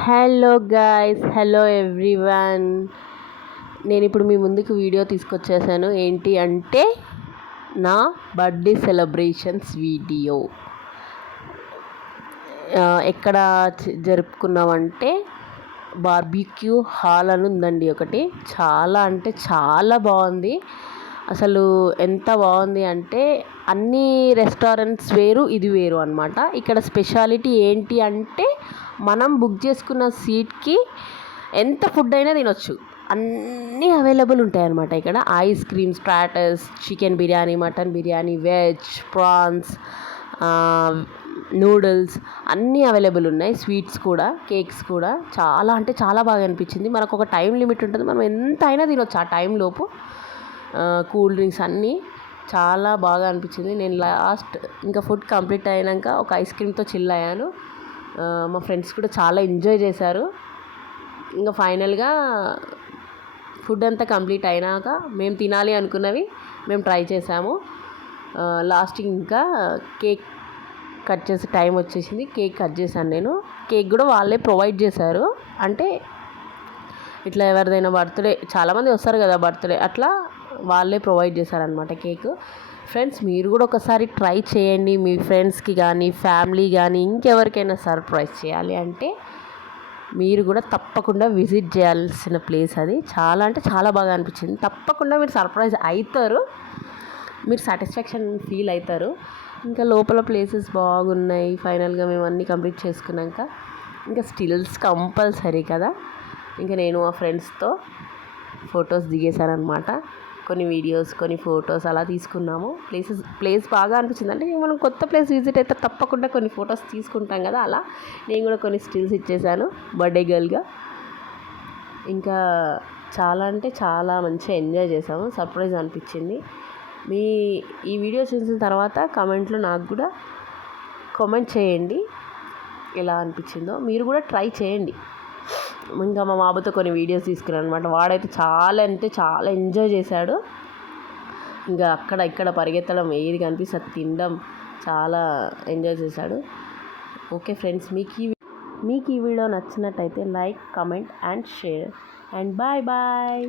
Hello guys, hello everyone. నేను ఇప్పుడు మీ ముందుకు వీడియో తీసుకొచ్చేసాను. ఏంటి అంటే నా బర్త్డే సెలబ్రేషన్స్ వీడియో. ఎక్కడ జరుపుకున్నామంటే బార్బిక్యూ హాల్ అని ఉందండి ఒకటి. చాలా అంటే చాలా బాగుంది. అసలు ఎంత బాగుంది అంటే అన్ని రెస్టారెంట్స్ వేరు, ఇది వేరు అనమాట. ఇక్కడ స్పెషాలిటీ ఏంటి అంటే మనం బుక్ చేసుకున్న సీట్కి ఎంత ఫుడ్ అయినా తినొచ్చు. అన్నీ అవైలబుల్ ఉంటాయి అన్నమాట. ఇక్కడ ice cream, starters, chicken biryani, mutton biryani, veg, prawns, noodles అన్నీ అవైలబుల్ ఉన్నాయి. స్వీట్స్ కూడా, కేక్స్ కూడా చాలా అంటే చాలా బాగా అనిపించింది. మనకు ఒక టైం లిమిట్ ఉంటుంది, మనం ఎంత అయినా తినొచ్చు ఆ టైంలోపు. కూల్ డ్రింక్స్ అన్నీ చాలా బాగా అనిపించింది. నేను లాస్ట్ ఇంకా ఫుడ్ కంప్లీట్ అయినాక ఒక ఐస్ క్రీమ్తో చిల్ అయ్యాను. మా ఫ్రెండ్స్ కూడా చాలా ఎంజాయ్ చేశారు. ఇంకా ఫైనల్గా ఫుడ్ అంతా కంప్లీట్ అయినాక మేము తినాలి అనుకున్నవి మేము ట్రై చేసాము. లాస్ట్ ఇంకా కేక్ కట్ చేసే టైం వచ్చేసింది. కేక్ కట్ చేశాను నేను. కేక్ కూడా వాళ్ళే ప్రొవైడ్ చేశారు. అంటే ఇట్లా ఎవరిదైనా బర్త్డే, చాలామంది వస్తారు కదా బర్త్డే, అట్లా వాళ్ళే ప్రొవైడ్ చేశారనమాట కేక్. ఫ్రెండ్స్, మీరు కూడా ఒకసారి ట్రై చేయండి. మీ ఫ్రెండ్స్కి కానీ, ఫ్యామిలీ కానీ, ఇంకెవరికైనా సర్ప్రైజ్ చేయాలి అంటే మీరు కూడా తప్పకుండా విజిట్ చేయాల్సిన ప్లేస్ అది. చాలా అంటే చాలా బాగా అనిపించింది. తప్పకుండా మీరు సర్ప్రైజ్ అవుతారు, మీరు సాటిస్ఫాక్షన్ ఫీల్ అవుతారు. ఇంకా లోపల ప్లేసెస్ బాగున్నాయి. ఫైనల్గా మేము అన్నీ కంప్లీట్ చేసుకున్నాక ఇంకా స్టిల్స్ కంపల్సరీ కదా, ఇంకా నేను మా ఫ్రెండ్స్తో ఫొటోస్ దిగేశానమాట. కొన్ని వీడియోస్, కొన్ని ఫొటోస్ అలా తీసుకున్నాము. ప్లేస్ బాగా అనిపించింది. అంటే మనం కొత్త ప్లేస్ విజిట్ అయితే తప్పకుండా కొన్ని ఫొటోస్ తీసుకుంటాం కదా, అలా నేను కూడా కొన్ని స్టిల్స్ ఇచ్చేసాను బర్త్డే గర్ల్గా. ఇంకా చాలా అంటే చాలా మంచిగా ఎంజాయ్ చేసాము. సర్ప్రైజ్ అనిపించింది. ఈ వీడియో చూసిన తర్వాత కమెంట్లో నాకు కూడా కామెంట్ చేయండి ఎలా అనిపించిందో. మీరు కూడా ట్రై చేయండి. ఇంకా మా బాబుతో కొన్ని వీడియోస్ తీసుకున్నాను అనమాట. వాడైతే చాలా అంటే చాలా ఎంజాయ్ చేశాడు. ఇంకా అక్కడ ఇక్కడ పరిగెత్తడం, ఏది కనిపిస్తే తినడం, చాలా ఎంజాయ్ చేశాడు. ఓకే ఫ్రెండ్స్, మీకు ఈ వీడియో నచ్చినట్టయితే like, comment and share and bye bye.